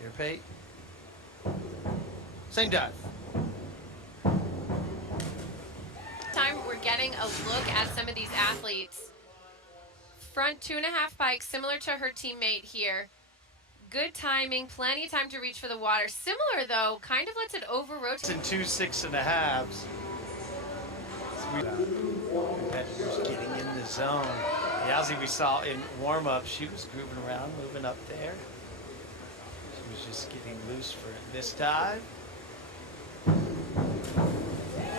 Gear pay. Same dive. Time we're getting a look at some of these athletes. Front 2.5 bike, similar to her teammate here. Good timing, plenty of time to reach for the water. Similar though, kind of lets it over rotate. In 2 6.5s. Competitors getting in the zone. Arazi we saw in warm-up, she was grooving around, moving up there. She was just getting loose for this dive.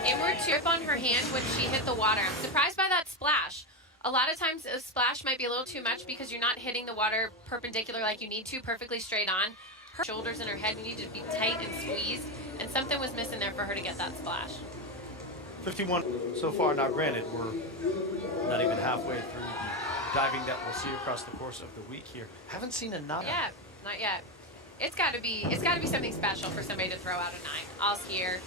Inward trip on her hand when she hit the water. I'm surprised by that splash. A lot of times a splash might be a little too much because you're not hitting the water perpendicular like you need to, perfectly straight on. Her shoulders and her head need to be tight and squeezed, and something was missing there for her to get that splash. 51 so far. Now granted, we're not even halfway through the diving that we'll see across the course of the week here. Haven't seen a nut. Yeah, not yet. It's gotta be something special for somebody to throw out a 9. All skier.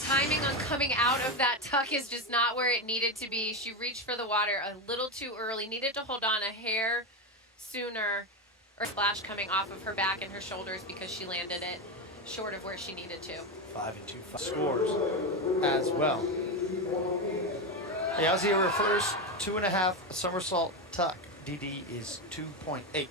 Timing on coming out of that tuck is just not where it needed to be. She reached for the water a little too early, needed to hold on a hair sooner, or splash coming off of her back and her shoulders because she landed it short of where she needed to. 5 and 2 scores as well. Arazi, her first 2.5 somersault tuck. DD is 2.8.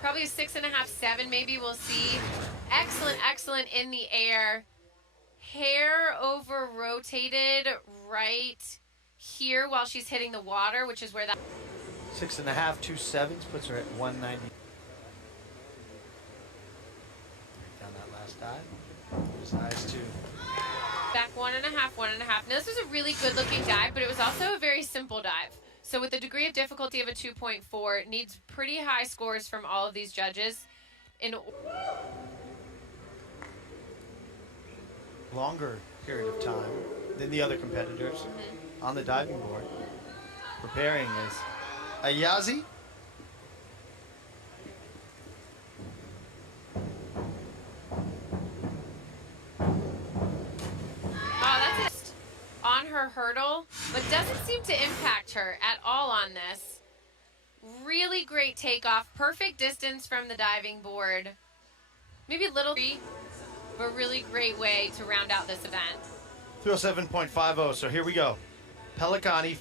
Probably a 6.5, 7 maybe, we'll see. Excellent, excellent in the air. Hair over rotated right here while she's hitting the water, which is where that... 6.5, 2 7s puts her at 190. Down that last dive. It was nice too. Back 1.5, 1.5. Now this was a really good looking dive, but it was also a very simple dive. So with the degree of difficulty of a 2.4, it needs pretty high scores from all of these judges. In longer period of time than the other competitors on the diving board. Preparing is Arazi. On her hurdle, but doesn't seem to impact her at all on this. Really great takeoff, perfect distance from the diving board. Maybe a little, but really great way to round out this event. 307.50, so here we go. Pelicani.